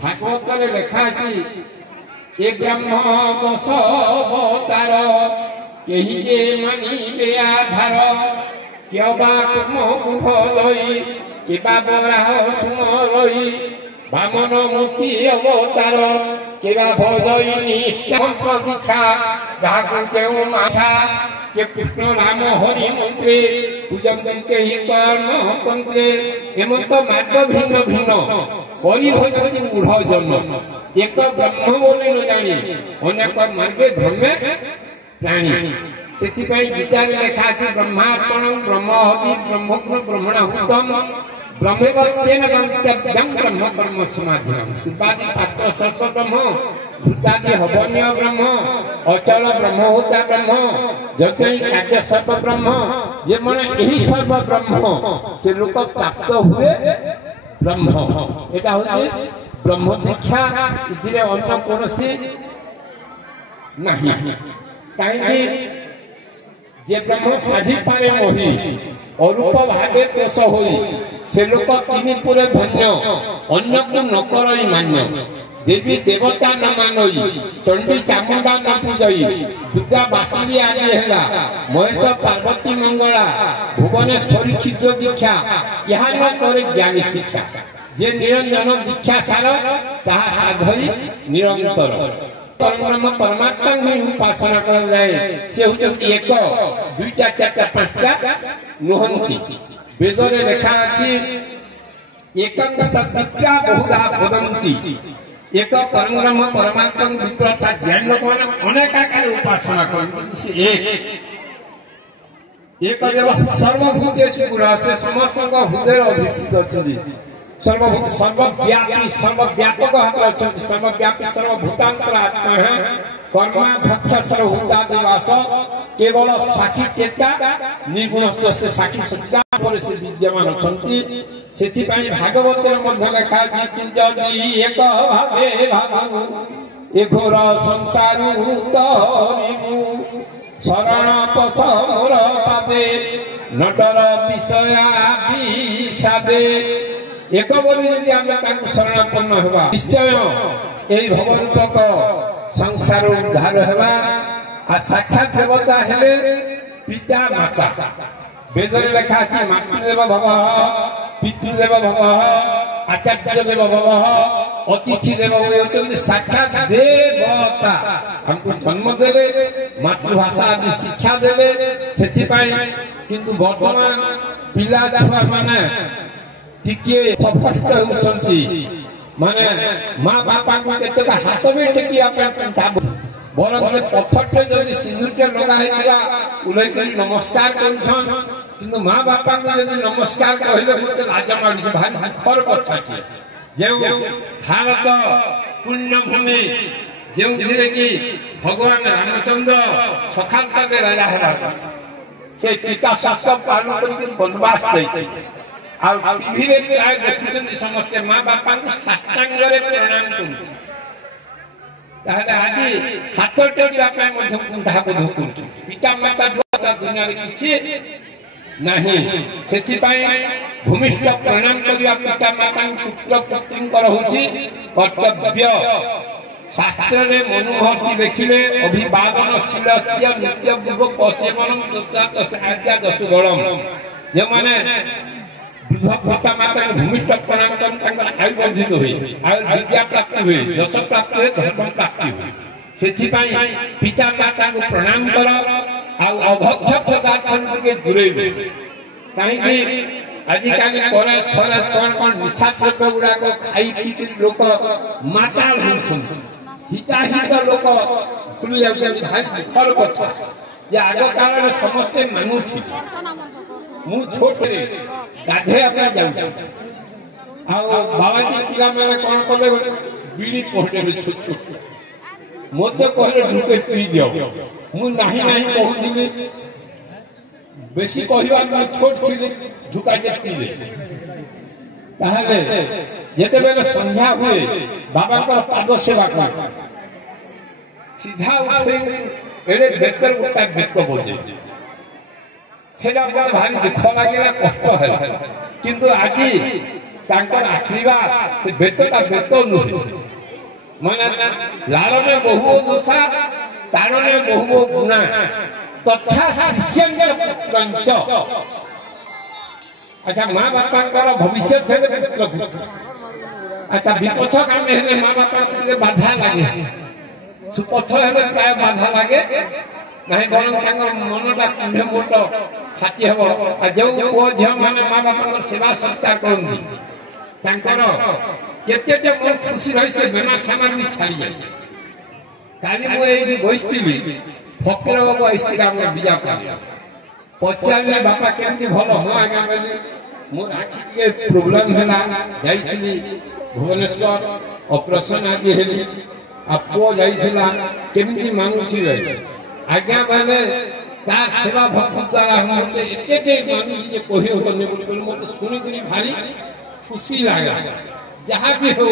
भागवत लेखा ये ब्रह्म दश अवतार कही जे मानिबे आधार क्या कुम कुभ रही क्या बराह सुमरई बामन मूर्ति अवतार क्या भजई निष्ठा दीक्षा जहाँ माछा के कृष्ण राम हरि मंत्रे पूजंती कही कर्ण तंत्रे एमत मार्ग भिन्न भिन्न परिभजती मूढ़ जन्म एक ब्रह्म बोली न जानी अनेक मार्गे धर्मे प्राणी से गीतार लेखा ब्रह्मार्पण ब्रह्म हवि ब्रह्मज्ञ ब्रह्मणाहुतम ब्रह्मेवतेन गंतव्यं ब्रह्म कर्म समाधिनम सुपादि पात्र सर्व ब्रह्म भूतादि हवन्य ब्रह्म अचल ब्रह्म होता ब्रह्म यज्ञ कार्य सर्व ब्रह्म जे मन यही सर्व ब्रह्म से लोक प्राप्त हुए ब्रह्म एटा होते ब्रह्म दीक्षा इथिरे अन्य कोनसी नहीं कहीं जे ब्रह्म साझी पारे मोहि अरूप भावे दोष होई से लोक किनि पुरे धन्य अन्य को न करई मान्य देवी देवता न मानई चंडी चामुंडा न पूजई दुर्गा बासिली आदि हेला महेश पार्वती मंगला भुवनेश्वरी क्षुद्र दीक्षा यहाँ न करे ज्ञानी शिक्षा जे निरंजन दीक्षा सार ताहा साधई निरंतर परम परमात्मा ही उपासना कर जाए से होचंती एक दुईटा चारटा पांचटा नुहंती वेदरे लेखा अछि एकं सद्विद्या बहुधा वदन्ति एक परम ब्रह्म परमात्मा विप्रता ज्ञान लोक माने अनेक आकार उपासना करନ୍ତି से एक देव सर्वभूतेषु गुरसे समस्त हृदय अधिष्ठित अछि सर्वभूत सर्वव्यापी सर्वव्यापक अछंति सर्वव्यापी सर्वभूतांतर आत्मा है कर्माध्यक्ष सर्वभूतादिवास केवल साक्षी चेता निर्गुण से साक्षी सच्चिदानंद पर से विद्यमान अछंति सेति पई भागवत मध्य लेखा जदि एक भावे भावु ए घोर संसार तरिमु शरण पथ मोर पादे नडर विषया विषादे एक बोली यदि आम शरणापन्न होगा निश्चय यही भगवरूपक संसार उद्धार होगा आ साक्षात देवता हेले पिता माता वेदरे लेखा अछि मातृदेव भव पितृदेव भव आचार्य देव भव अतिथि देव होती साक्षात देवता हमको जन्म देले मातृभाषा आदि शिक्षा देले किंतु वर्तमान पिला छुआ माने टिके सफस्ट होउछंती माने मां बापा को केतका हाथ में टेकी आपन बरन से पत्थरटे जदि सिंदूरटे लगा हेला उलै करी नमस्कार करूछन किंतु मां बापा को जदि नमस्कार कहले मते लाज माडी भारी दुखर कथा के जे भारत पुण्य भूमि जे धीरे की भगवान रामचंद्र सखाल के राजा हेला से पिता शास्त्र पालन करी वनवास दै और टीवी प्राय देखुଛନ୍ତି ସମସ୍ତେ माँ बापा को साष्टांगरे प्रणाम କରୁଛନ୍ତି ताहले आदि हाथ टेकिबा ପାଇଁ ମଧ୍ୟ କୁଣ୍ଢା ବୋଧ କରୁଛନ୍ତି पिता माता दुनिया रे किछि नहीं सेति ପାଇଁ भूमिष्ठ प्रणाम करिया पिता माता पुत्र पुत्रींकर होछि कर्तव्य शास्त्र रे मनुहर्षि देखिले अभिवादन शीलस्य नित्य पूर्व पश्यमनम तत्त साध्या दश गणम जे माने पिता माता को भूमिष्ठ प्रणाम कर आयु वर्धित हुए आयु विद्या प्राप्त हुए यश प्राप्त हुए धर्म प्राप्त हुए से पिता माता को प्रणाम कर अभक्ष पदार्थ के दूरे कहीं आजिकल परस फरस कौन कौन निशा द्रव्य गुड़ाक खाई पी लोक माता हिताहित लोक भूली जाऊँ भारी दुखर कथा जे आग काल समस्ते मानुछि मु छोटे गाधे जाऊँ बाबाजी पिला मैंने कौन कले बीड़ी पहुंचे छोट छोट मत कहले ढुके पी दियो मु नहीं नहीं कहूली बेसी कहवा मैं छोट थी ढुका पी दे ताहले जेते बेले संध्या हुए बाबा को पाद सेवा कर सीधा उठे एड़े बेतर उठा बेत बोझे सेटा भारी दुख लगे कष्ट है किंतु आज आशीर्वाद से बेतटा बेत नुहे माने लालने बहु दोषा तारणे बहु गुणा तथा शिष्य पुत्रंच। अच्छा माँ बापा भविष्य अच्छा विपथ काम हेले माँ बापा बाधा लगे सुपथ हेले प्राय बाधा लगे नहीं बरं मनटा कुंभे मोट छाती हम जो पुओ झील मैंने माँ बापा सेवा सत्कार करती केते मन खुशी रही से बेमार सामान भी छाड़ी जाए। काली मुझे बसती फकीर बाबू आई बीजा पचारे बापा केमती भल हाँ आज्ञा मोर आखि प्रोब्लेम है भुवनेश्वर ऑपरेशन आदि हेली आ पुओ जाइला केमती मांगुची आज्ञा मैंने तार सेवा भक्ति द्वारा मत एते मानुची कही होनी मत शुणी भारी खुशी लगा जहाँ भी हो।